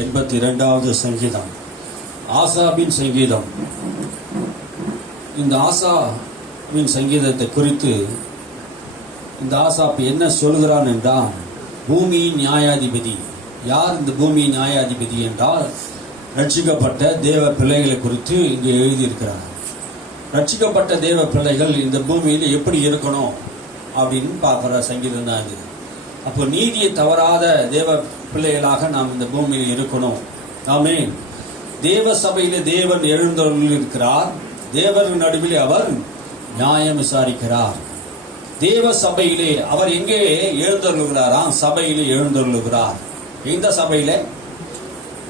82வது சங்கீதம், ஆசாபின் சங்கீதம். இந்த ஆசாவின் சங்கீதத்தை குறித்து இந்த ஆசாப் என்ன சொல்கிறான் என்றால், பூமியின் நியாயாதிபதி. யார் இந்த பூமியின் நியாயாதிபதி என்றால், ரட்சிக்கப்பட்ட தேவ பிள்ளைகளை குறித்து இங்கே எழுதியிருக்கிறார். ரட்சிக்கப்பட்ட தேவ பிள்ளைகள் இந்த பூமியில் எப்படி இருக்கணும் அப்படின்னு பார்க்குற சங்கீதம் தான் இது. அப்போ நீதியை தவறாத தேவ பிள்ளைகளாக நாம் இந்த பூமியில் இருக்கணும். ஆமென். தேவ சபையிலே தேவன் எழுந்தருளியிருக்கிறார். தேவர் நடுவில் அவர் நியாயம் விசாரிக்கிறார். தேவ சபையிலே அவர் எங்கே எழுந்தருளுகிறாராம்? சபையிலே எழுந்தருளுகிறார். இந்த சபையிலே,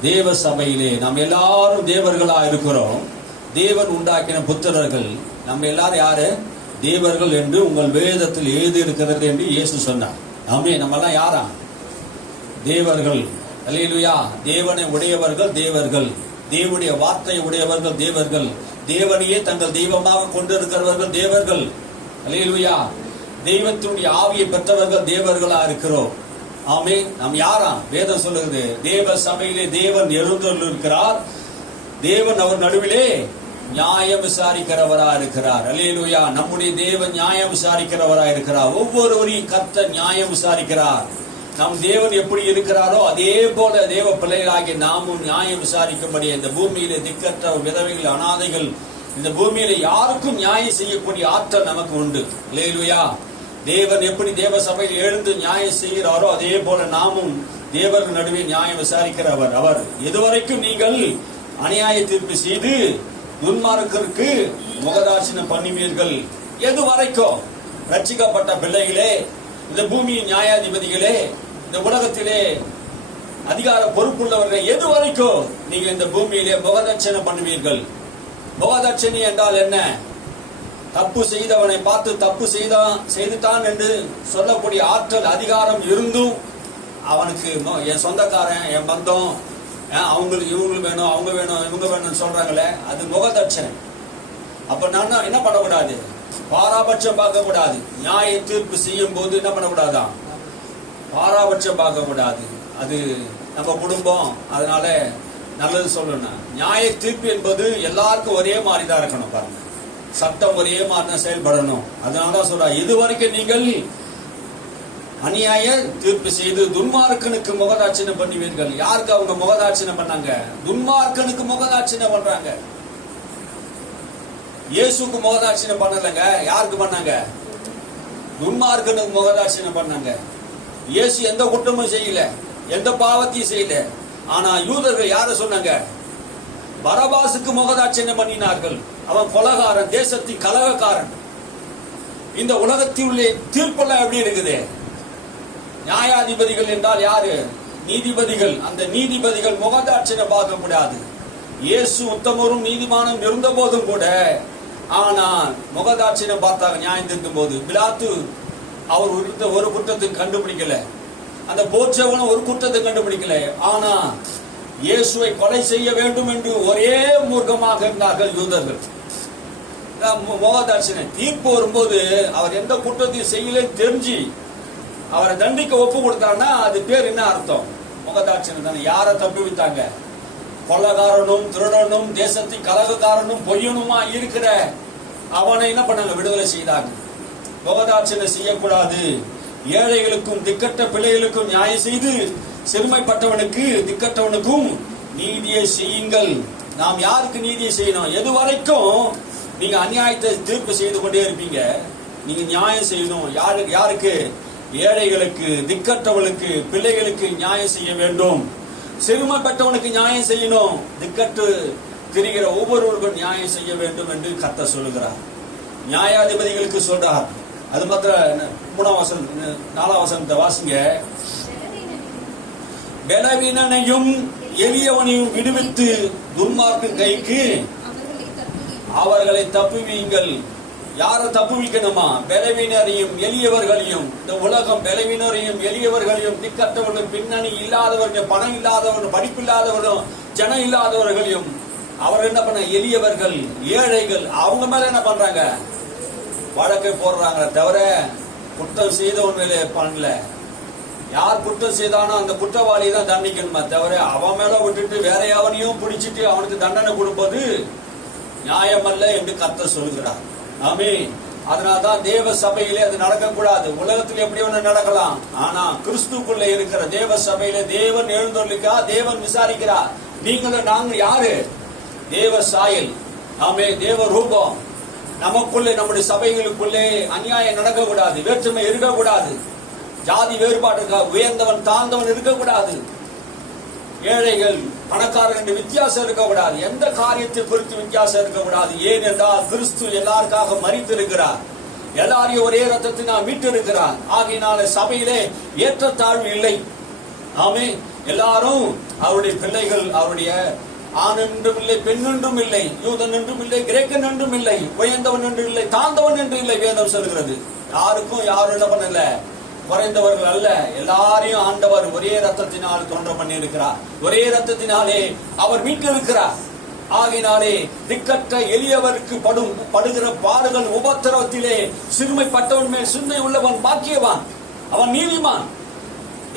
தேவ சபையிலே நாம் எல்லாரும் தேவர்களா இருக்கிறோம். தேவன் உண்டாக்கின புத்திரர்கள். நம்ம எல்லாரும் யாரு? தேவர்கள் என்று உங்கள் வேதத்தில் எழுதி இருக்கிறது என்று இயேசு சொன்னார். ஆமே. நம்ம எல்லாம் யாரா? தேவர்கள். அல்லேலூயா. தேவனை உடையவர்கள் தேவர்கள். தேவனுடைய வார்த்தை உடையவர்கள் தேவர்கள். தேவனையே தங்கள் தெய்வமாக கொண்டிருக்கிறவர்கள் தேவர்கள். அல்லேலூயா. தெய்வத்தினுடைய ஆவியை பெற்றவர்கள் தேவர்களா இருக்கிறோம். ஆமே. நாம் யாரா? வேதம் சொல்லுகிறது, தேவ சபையிலே தேவன் எழுந்தருளியிருக்கிறார். தேவன் அவர் நடுவிலே நியாயம் விசாரிக்கிறவரா இருக்கிறார். அல்லேலூயா. நம்முடைய தேவன் நியாயம் விசாரிக்கிறவரா இருக்கிறார். ஒவ்வொருவரையும் கர்த்தர் நியாயம் விசாரிக்கிறார். நம் தேவன் எப்படி இருக்கிறாரோ அதே போல தேவ பிள்ளைகளாகிய நாமும் நியாயம் விசாரிக்கும்படி இந்த பூமியில திக்கற்ற விதவைகள், அனாதைகள், இந்த பூமியில யாருக்கும் நியாயம் செய்யக்கூடிய ஆற்றல் நமக்கு உண்டு. அல்லேலூயா. தேவன் எப்படி தேவ சபையில் எழுந்து நியாயம் செய்கிறாரோ அதே போல நாமும் தேவர்கள் நடுவே நியாயம் விசாரிக்கிறவர் அவர். எதுவரைக்கும் நீங்கள் அநியாய தீர்ப்பு செய்து துன்மார்க்கருக்கு முகதாட்சிணம் பண்ணுவீர்கள்? எது வரைக்கும்? ரட்சிக்கப்பட்ட பிள்ளைகளே, இந்த பூமியின் நியாயாதிபதிகளே, இந்த உலகத்திலே அதிகார பொறுப்புள்ளவர்கள், எது வரைக்கும் நீங்க இந்த பூமியிலே முகதட்சணை பண்ணுவீர்கள்? முகதட்சணை என்றால் என்ன? தப்பு செய்தவனை பார்த்து தப்பு செய்துட்டான் என்று சொல்லக்கூடிய ஆற்றல் அதிகாரம் இருந்தும் அவனுக்கு என் சொந்தக்காரன், என் பந்தம், அவங்களுக்கு இவங்களுக்கு வேணும், அவங்க வேணும், இவங்க வேணும்னு சொல்றாங்களே, அது முகதட்சணை. அப்ப நான் என்ன பண்ணக்கூடாது? பாராபட்சம் பார்க்க கூடாது. நியாய தீர்ப்பு செய்யும் போது என்ன பண்ணக்கூடாதான்? பாராபட்சம் பார்க்க கூடாது. அது நம்ம குடும்பம், அதனால நல்லது சொல்லணும். நியாய தீர்ப்பு என்பது எல்லாருக்கும் ஒரே மாதிரி தான் இருக்கணும். பாருங்க, சட்டம் ஒரே மாதிரி தான் செயல்படணும். அதனாலதான் சொல்ற, இதுவரைக்கும் நீங்கள் அநியாய தீர்ப்பு செய்து துன்மார்க்கனுக்கு முகதாட்சிணை பண்ணுவீர்கள். யாருக்கு அவங்க முகதாட்சிணை பண்ணாங்க? துன்மார்க்கனுக்கு முகதாட்சிணை பண்றாங்க. இயேசுக்கு முகதாட்சிணை பண்ணலங்க. யாருக்கு பண்ணாங்க? துன்மார்க்கனுக்கு முகதாட்சிணை பண்ணாங்க. இயேசு எந்த குற்றமும் செய்யல, எந்த பாவத்தையும் செய்யல. ஆனா யூதர்கள் யார சொன்னாங்க? பரபாசுக்கு முகதாட்சிணை பண்ணினார்கள். அவன் கொலகாரன், தேசத்தின் கலகக்காரன். இந்த உலகத்தினுடைய தீர்ப்பெல்லாம் எப்படி இருக்குது? நியாயாதிபதிகள் என்றால் யாரு? நீதிபதிகள். அந்த நீதிபதிகள் முகதாட்சிணை பார்க்க கூடாது. இயேசு உத்தமரும் நீதிமானும் இருந்த போதும் கூட, ஆனா முகதாட்சிணை பார்த்தாங்க. நியாயம் தீர்க்கும் போது பிலாத்து அவர் ஒரு குற்றத்துக்கு கண்டுபிடிக்கல, அந்த போற்றவனும் ஒரு குற்றத்தை கண்டுபிடிக்கல. ஆனா இயேசுவை கொலை செய்ய வேண்டும் என்று ஒரே மூர்க்கமாக இருந்தார்கள் யூதர்கள். முகதாட்சிணை தீர்ப்பு வரும்போது அவர் எந்த குற்றத்தையும் செய்யலன்னு தெரிஞ்சு அவரை தண்டிக்க ஒப்பு கொடுத்தாங்கன்னா அது பேர் என்ன அர்த்தம்? முகதாட்சிணை தானே. யாரை தப்பி விட்டாங்க? கொள்ளக்காரனும் திருடனும் தேசத்தின் கலகக்காரனும் பொய்யனுமா இருக்கிற அவனை என்ன பண்ணாங்க? விடுதலை செய்தாங்க. முகதாட்சிணை செய்யக்கூடாது. ஏழைகளுக்கும் திக்கட்ட பிள்ளைகளுக்கும் நியாயம் செய்து சிறுமைப்பட்டவனுக்கு திக்கட்டவனுக்கும் நீதியை செய்யுங்கள். நாம் யாருக்கு நீதியை செய்யணும்? எது வரைக்கும் நீங்க அநியாயத்தை தீர்ப்பு செய்து கொண்டே இருப்பீங்க? நீங்க நியாயம் செய்யணும். யாருக்கு? ஏழைகளுக்கு, திக்கற்றவளுக்கு, பிள்ளைகளுக்கு நியாயம் செய்ய வேண்டும். சிறுமைப்பட்டவனுக்கு நியாயம் செய்யணும். திக்கற்று திரிகிற ஒவ்வொருவருக்கும் நியாயம் செய்ய வேண்டும் என்று கர்த்தர் சொல்லுகிறார். நியாயாதிபதிகளுக்கு சொல்றார். அது மாத்திரம் 3ஆம் வசனம் 4ஆம் வசனத்தை வாசிங்க. பலவீனனையும் எளியவனையும் விடுவித்து துன்மார்க்கு கைக்கு அவர்களை தப்புவீங்கள். யாரை தப்புவிக்கணுமா? பலவீனரையும் எளியவர்களையும். இந்த உலகம் பலவீனரையும் எளியவர்களையும், திக்கற்றவர்களும், பின்னணி இல்லாதவர்கள், பணம் இல்லாதவர்கள், படிப்பில்லாதவர்களும், ஜனம் இல்லாதவர்களையும் அவர் என்ன பண்ண? எளியவர்கள், ஏழைகள், அவங்க மேல என்ன பண்றாங்க? வழக்கை போடுறாங்க. தவிர குற்றம் செய்தவன் மேலே பண்ணல. யார் குற்றம் செய்தானோ அந்த குற்றவாளி தான் தண்டிக்கணுமா தவிர அவன் மேல விட்டுட்டு வேற எவனையும் பிடிச்சிட்டு அவனுக்கு தண்டனை கொடுப்பது நியாயமல்ல என்று கர்த்தர் சொல்கிறார். ஆமென். அதனால்தான் தேவ சபையிலே அது நடக்கக்கூடாது. உலகத்தில் எப்படி ஒண்ணு நடக்கலாம், ஆனா கிறிஸ்துக்குள்ள இருக்கிற தேவ சபையிலே தேவன் எழுந்தொள்ளிக்கா, தேவன் விசாரிக்கிறார். நீங்களும் நாங்கள் யாரு? தேவ சாயல். ஆமே, தேவ ரூபம். நமக்குள்ளே நம்முடைய சபைகளுக்குள்ளே அநியாயம் நடக்கக்கூடாது, வேற்றுமை இருக்கக்கூடாது, ஜாதி வேறுபாடு, உயர்ந்தவன் தாழ்ந்தவன் இருக்கக்கூடாது, ஏழைகள் பணக்காரர் என்று வித்தியாசம் இருக்கக்கூடாது, எந்த காரியத்தை குறித்து வித்தியாசம் இருக்கக்கூடாது. ஏனென்றால் கிறிஸ்து எல்லாருக்காக மரித்திருக்கிறார், எல்லாரையும் ஒரே ரத்தத்தினால் மீட்டிருக்கிறார். ஆகையினால சபையிலே ஏற்றத்தாழ்வு இல்லை. ஆமே, எல்லாரும் அவருடைய பிள்ளைகள், அவருடைய ஆண் என்றும் இல்லை, பெண் என்றும் இல்லை, யூதன் என்றும் இல்லை, கிரேக்கன் என்றும் இல்லை, உயர்ந்தவன் என்று இல்லை, தாழ்ந்தவன் என்று இல்லை. வேதம் சொல்கிறது யாருக்கும் யாரும் என்ன பண்ணல, குறைந்தவர்கள் அல்ல. எல்லாரையும் ஆண்டவர் ஒரே ரத்தத்தினால் தோன்ற பண்ணி இருக்கிறார், ஒரே ரத்தத்தினாலே அவர் மீட்டிருக்கிறார். ஆகினாலே திக்கற்ற எளியவருக்கு படுகிற பாடுகள் உபத்திரவத்திலே சிறுமைப்பட்டவன் மேல் சிந்தை உள்ளவன் பாக்கியவான், அவன் நீதிமான்.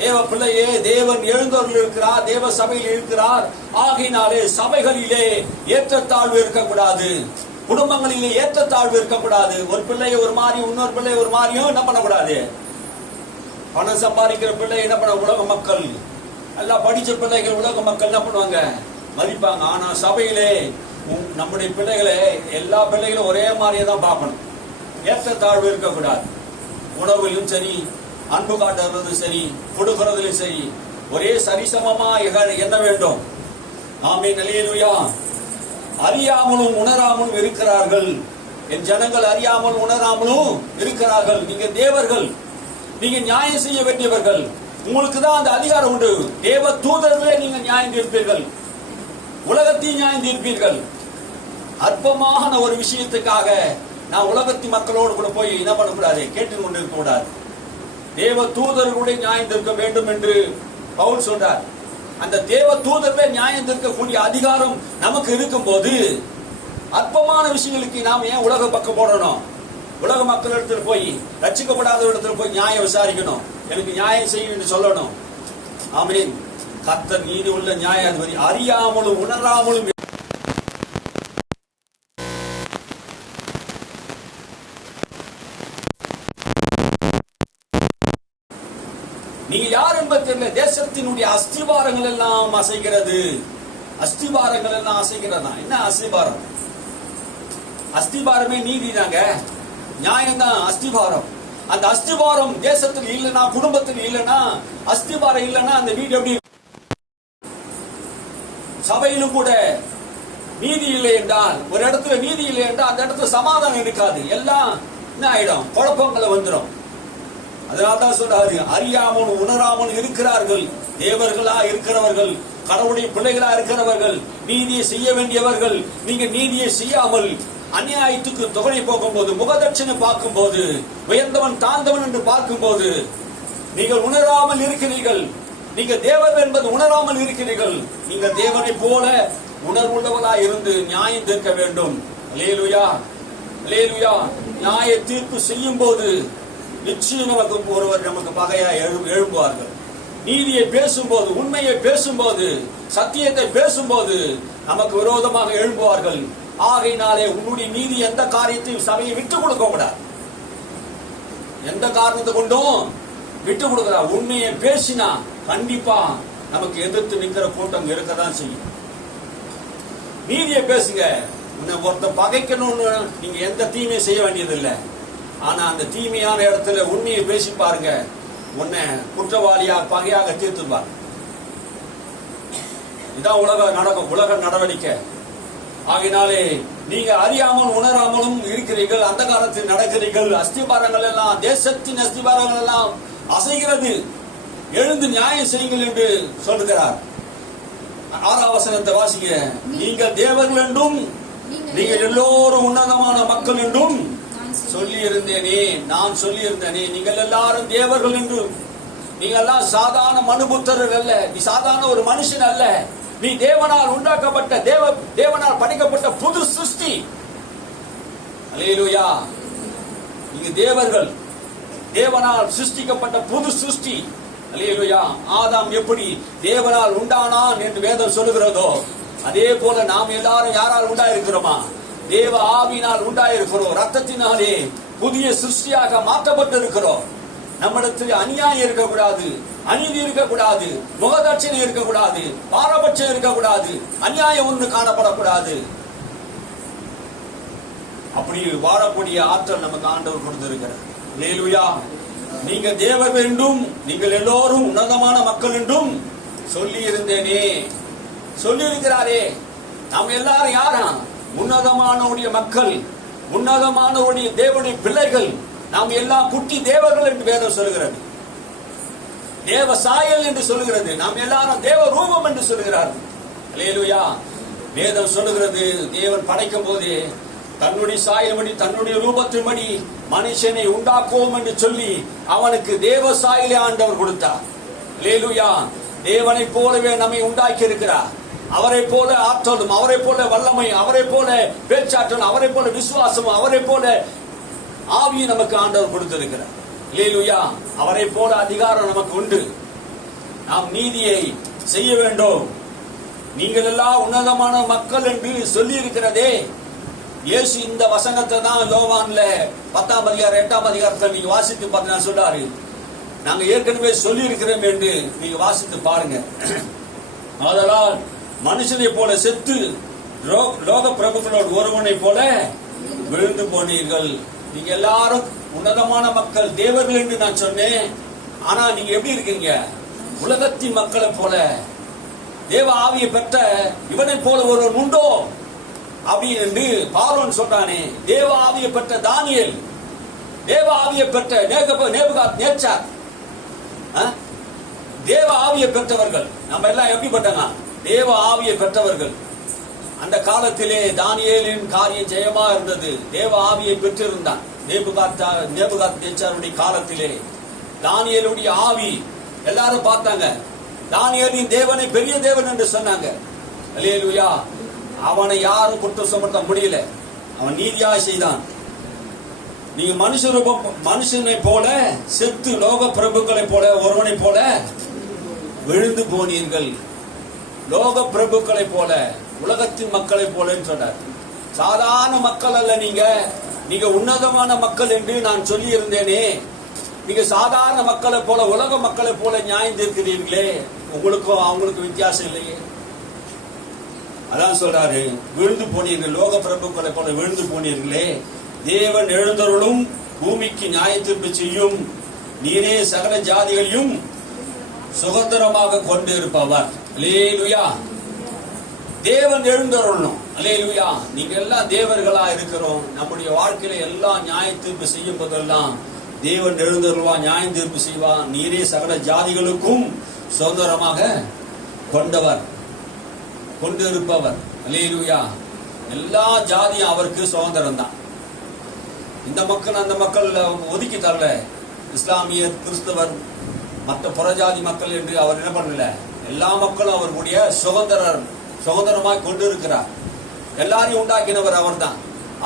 தேவ பிள்ளையே, தேவன் எழுந்தவர்கள் இருக்கிறார், தேவ சபையில் இருக்கிறார். ஆகினாலே சபைகளிலே ஏற்றத்தாழ்வு இருக்கக்கூடாது, குடும்பங்களிலே ஏற்றத்தாழ்வு இருக்கக்கூடாது. ஒரு பிள்ளையை ஒரு மாதிரி, இன்னொரு பிள்ளை ஒரு மாதிரியும் என்ன பண்ணக்கூடாது. பணம் சம்பாதிக்கிற பிள்ளை என்ன பண்ண, உலக மக்கள் எல்லாம் படிச்ச பிள்ளைகள் உலக மக்கள் என்ன பண்ணுவாங்க, மதிப்பாங்க. ஆனா சபையிலே நம்முடைய பிள்ளைகளை, எல்லா பிள்ளைகளும் ஒரே மாதிரியே தான் பார்க்கணும். ஏற்றத்தாழ்வு இருக்கக்கூடாது. உணவிலும் சரி, அன்பு காட்டுறதும் சரி, கொடுக்கிறதுலும் சரி, ஒரே சரிசமமா என்ன வேண்டும். ஆமென், அல்லேலூயா. அறியாமலும் உணராமலும் இருக்கிறார்கள். என் ஜனங்கள் அறியாமலும் உணராமலும் இருக்கிறார்கள். நீங்க தேவர்கள், நீங்க நியாயம் செய்ய வேண்டியவர்கள். உங்களுக்கு தான் அந்த அதிகாரம் உண்டு. தேவ தூதர்களே நீங்க நியாயம் தீர்ப்பீர்கள், உலகத்தையும் நியாயம் தீர்ப்பீர்கள். அற்பமான ஒரு விஷயத்துக்காக நான் உலகத்தின் மக்களோடு கூட போய் என்ன பண்ணக்கூடாது, கேட்டு கொண்டு இருக்க கூடாது. தேவ தூதர்களுடைய நியாயம் தீர்க்க வேண்டும் என்று பவுல் சொல்றார். அந்த தேவ தூதர்களே நியாயம் தீர்க்கக்கூடிய அதிகாரம் நமக்கு இருக்கும் போது அற்பமான விஷயங்களுக்கு நாம் ஏன் உலக பக்கம் போடணும்? உலக மக்கள் இடத்துல போய், ரட்சிக்கப்படாத இடத்துல போய் நியாயம் விசாரிக்கணும், எனக்கு நியாயம் செய்யும் என்று சொல்லணும். ஆமென். கர்த்தர் நீதி உள்ள நியாயாதிபதி. அறியாமலும் உணராமலும் நீங்க யார் என்பது தெரியல. தேசத்தினுடைய அஸ்திபாரங்கள் எல்லாம் அசைகிறது. அஸ்திபாரங்கள் எல்லாம் அசைகிறதா? என்ன அஸ்திபாரம்? அஸ்திபாரமே நீதி தாங்க, நியாயம் தான் அஸ்திபாரம். அந்த அஸ்திபாரம் தேசத்தில் இல்லைன்னா, குடும்பத்தில் இல்லைன்னா, அஸ்திபாரம் இல்லைன்னா அந்த வீடு எப்படி? சபையிலும் கூட நீதி இல்லை என்றால், ஒரு இடத்துல நீதி இல்லை என்றால் அந்த இடத்துல சமாதானம் இருக்காது. எல்லாம் என்ன ஆயிடும், குழப்பங்களை வந்துடும். அதனால்தான் சொல்றாரு, அறியாமல் உணராமல் இருக்கிறார்கள். தேவர்களா இருக்கிறவர்கள், கடவுளுடைய பிள்ளைகளா இருக்கிறவர்கள், நீதியை செய்ய வேண்டியவர்கள், நீங்க நீதியை செய்யாமல் அநியாயத்துக்கு தொகை போகும்போது, முகதட்சணை பார்க்கும் போது, உயர்ந்தவன் தாழ்ந்தவன் என்று பார்க்கும் போது நீங்கள் உணராமல் இருக்கிறீர்கள். நீங்க தேவர் என்பது உணராமல் இருக்கிறீர்கள். நீங்க தேவனை போல உணர்வுள்ளவர்களா இருந்து நியாயம் தீர்க்க வேண்டும். அல்லேலூயா, அல்லேலூயா. நியாய தீர்ப்பு செய்யும் போது நிச்சயம் நமக்கு ஒருவர் நமக்கு பகையா எழும்புவார்கள். நீதியை பேசும்போது, உண்மையை பேசும்போது, சத்தியத்தை பேசும்போது நமக்கு விரோதமாக எழும்புவார்கள். ஆகையினாலே உன்னுடைய நீதி எந்த காரியத்தையும் சபையை விட்டுக் கொடுக்க கூடாது. எந்த காரணத்தை கொண்டும் விட்டு கொடுக்கிறா. உண்மையை பேசினா கண்டிப்பா நமக்கு எதிர்த்து நிற்கிற கூட்டம் இருக்கதான் செய்யும். நீதியை பேசுங்க. ஒருத்த பகைக்கணும்னு நீங்க எந்த தீமையும் செய்ய வேண்டியதில்லை. ஆனா அந்த தீமையான இடத்துல உண்மையை பேசி பாருங்க, உன்னை குற்றவாளியா பகையாக தீர்த்துவார். இதான் உலக நடவடிக்கை. ஆகினாலே நீங்க அறியாமல் உணராமலும் இருக்கிறீர்கள், அந்த காலத்தில் நடக்கிறீர்கள். அஸ்திபாரங்கள் எல்லாம், தேசத்தின் அஸ்திபாரங்கள் எல்லாம் அசைகிறது. எழுந்து நியாயம் செய்யுங்கள் என்று சொல்லுகிறார். 6ஆம் வசனத்தை வாசிங்க. நீங்கள் தேவர்கள் என்றும் நீங்கள் எல்லோரும் உன்னதமான மக்கள் என்றும் சொல்லி இருந்தேனே, நான் சொல்லி இருந்தேனே. நீங்கள் எல்லாரும் தேவர்கள் என்று. நீங்க எல்லாம் சாதாரண மனுபுத்திரர் அல்ல, நீ சாதாரண ஒரு மனுஷன் அல்ல, நீ தேவனால் உண்டாக்கப்பட்ட, தேவனால் படைக்கப்பட்ட புது சிருஷ்டி. அல்லேலூயா. நீங்க தேவர்கள், தேவனால் சிருஷ்டிக்கப்பட்ட புது சிருஷ்டி. அல்லேலூயா. ஆதாம் எப்படி தேவனால் உண்டானான் என்று வேதம் சொல்லுகிறதோ, அதே போல நாம் எல்லாரும் யாரால் உண்டாயிருக்கிறோமா? தேவ ஆவியினால் உண்டாயிருக்கிறோம். ரத்தத்தினாலே புதிய சிருஷ்டியாக மாற்றப்பட்டிருக்கிறோம். நம்மிடத்தில் அநியாயம் இருக்கக்கூடாது, அநீதி இருக்கக்கூடாது, முகதட்சணை இருக்கக்கூடாது, பாரபட்சம் இருக்கக்கூடாது, அநியாயம் ஒன்று காணப்படக்கூடாது. அப்படி வாழக்கூடிய ஆற்றல் நமக்கு ஆண்டவர் கொடுத்திருக்கிறார். அல்லேலூயா. நீங்க தேவர் என்றும் நீங்கள் எல்லோரும் உன்னதமான மக்கள் என்றும் சொல்லி இருந்தேனே, சொல்லி இருக்கிறாரே. நாம் எல்லாரும் யாரா? உன்னதமானவுடைய மக்கள், உன்னதமானவுடைய தேவனுடைய பிள்ளைகள். நாம் எல்லாம் குட்டி தேவர்கள் என்று வேதம் சொல்கிறது. தேவ சாயல் என்று சொல்கிறது. நாம் எல்லாரும் தேவ ரூபம் என்று சொல்கிறார்கள். அல்லேலூயா. வேதம் சொல்லுகிறது, தேவன் படைக்கும் போது தன்னுடைய சாயல்படி தன்னுடைய ரூபத்தின்படி மனுஷனை உண்டாக்குவோம் என்று சொல்லி அவனுக்கு தேவ சாயலை ஆண்டவர் கொடுத்தார். அல்லேலூயா. தேவனை போலவே நம்மை உண்டாக்கி இருக்கிறார். அவரை போல ஆற்றலும், அவரை போல வல்லமை, அவரை போல பேச்சாற்றலும், அவரை போல விசுவாசமும், அவரை போல ஆவியை நமக்கு ஆண்டவர் கொடுத்திருக்கிறார். அல்லேலூயா. அவரை போல அதிகாரம் நமக்கு உண்டு. நாம் நீதியை செய்ய வேண்டும். நீங்கள் எல்லாம் உன்னதமான மக்கள் என்று சொல்லி இருக்கிறதே. இயேசு இந்த வசனத்தை தான் யோவான்ல 10ஆம் அதிகாரம் 8ஆம் அதிகாரத்தில் நீங்க வாசித்து பார்த்தீங்கன்னா சொல்றாரு, நாங்க ஏற்கனவே சொல்லி இருக்கிறோம் என்று நீங்க வாசித்து பாருங்க. ஆதலால் மனுஷனை போல செத்து லோக பிரபுக்களோடு ஒருவனை போல விழுந்து போனீர்கள். நீங்க எல்லாரும் உன்னதமான மக்கள், தேவர்கள் என்று நான் சொன்னேன். ஆனா நீங்க எப்படி இருக்கீங்க? உலகத்தின் மக்களை போல. தேவ ஆவியை பெற்ற இவனை போல ஒருவன் உண்டோ அப்படி என்று பார்வோன் சொல்றானே. தேவ ஆவியை பெற்ற தானியேல், தேவ ஆவியை பெற்ற நேபுகாத்நேச்சார், தேவ ஆவியை பெற்றவர்கள். நம்ம எல்லாம் எப்படிப்பட்டங்க? தேவ ஆவியை பெற்றவர்கள். அந்த காலத்திலே தானியேலின் காரியம் ஜெயமா இருந்தது. தேவ ஆவியை பெற்றிருந்தான். நேபுகாத்நேச்சாருடைய காலத்திலே தானியேலுடைய ஆவி எல்லாரும் பார்த்தாங்க. தானியேலின் தேவனை பெரிய தேவன் என்று சொன்னாங்க. அல்லேலூயா. அவனை யாரும் குற்றம் சுமத்த முடியல. அவன் நீதியாக செய்தான். நீங்க மனுஷனை போல செத்து லோக பிரபுக்களை போல ஒருவனை போல விழுந்து போனீர்கள். லோக பிரபுக்களை போல, உலகத்தின் மக்களை போல சொன்னார். சாதாரண மக்கள் அல்ல நீங்க. நீங்க உன்னதமான மக்கள் என்று நான் சொல்லி இருந்தேனே. நீங்க சாதாரண மக்களை போல, உலக மக்களை போல நியாயம் தீர்க்கிறீர்களே. உங்களுக்கும் அவங்களுக்கும் வித்தியாசம் இல்லையே. அதான் சொல்றாரு, விழுந்து போனீர்கள், லோக பிரபுக்களை போல விழுந்து போனீர்களே. தேவன் எழுந்தருளும் பூமிக்கு நியாய தீர்ப்பு செய்யும். நீரே சகல ஜாதிகளையும் சுதந்திரமாக கொண்டு இருப்பவர். அல்லேலூயா. தேவன் எழுந்தருளும். அல்லேலூயா. நீங்க எல்லாம் தேவர்களா இருக்கிறோம். நம்முடைய வாழ்க்கையில எல்லாம் நியாய தீர்ப்பு செய்யும் போதெல்லாம் தேவன் எழுந்தருள்வா, நியாய தீர்ப்பு செய்வா. நீரே சகல ஜாதிகளுக்கும் சுதந்திரமாக கொண்டவர், கொண்டு இருப்பவர். அல்லேலூயா. எல்லா ஜாதியும் அவருக்கு சுதந்திரம் தான். இந்த மக்கள் அந்த மக்கள் ஒதுக்கி தரல. இஸ்லாமியர், கிறிஸ்தவர், மற்ற புறஜாதி மக்கள் என்று அவர் என்ன பண்ணல. எல்லா மக்களும் அவருடைய சுதந்திரமாய் கொண்டு இருக்கிறார். எல்லாரையும் உண்டாக்கினவர் அவர் தான்.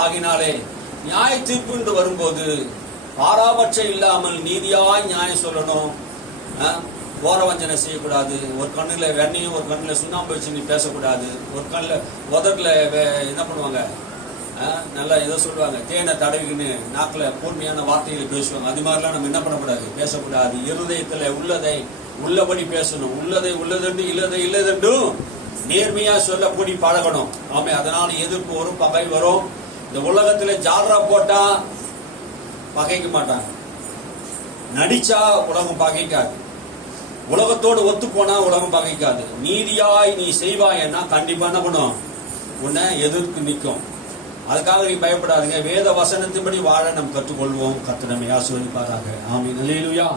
ஆகினாலே நியாய தீர்ப்பு என்று வரும்போது பாராபட்சம் இல்லாமல் நீதியாய் நியாயம் சொல்லணும். ஓரவஞ்சனை செய்யக்கூடாது. ஒரு கண்ணுல வெண்ணையும் ஒரு கண்ணுல சுண்ணாம்பு வச்சு நீ பேசக்கூடாது. ஒரு கண்ணுல உதட்டுல என்ன பண்ணுவாங்க, நல்லா ஏதோ சொல்லுவாங்க, தேனை தடவிக்குன்னு நாக்குல கூர்மையான வார்த்தைகளை பேசுவாங்க. அது மாதிரிலாம் நம்ம என்ன பண்ணக்கூடாது, பேசக்கூடாது. இருதயத்துல உள்ளதை உள்ளபடி பேசணும். உள்ளதை உள்ளதென்று இல்லதை இல்லதென்றும் நேர்மையா சொல்லக்கூடி பழகணும். ஆமே. அதனால எதிர்ப்பு வரும், பகை வரும். இந்த உலகத்துல ஜாலரா போட்டா பகைக்க மாட்டாங்க. நடிச்சா உலகம் பகைக்காது. உலகத்தோடு ஒத்து போனா உலகம் பகைக்காது. நீதியாய் நீ செய்வாயன்னா கண்டிப்பா என்ன பண்ணும், உன்னை எதிர்த்து நிற்கும். அதுக்காக நீ பயப்படாதீங்க. வேத வசனத்தின்படி வாழ நம் கற்றுக்கொள்வோம். கர்த்தர் நம்மை ஆசீர்வதிப்பாராக. ஆமென். அல்லேலூயா.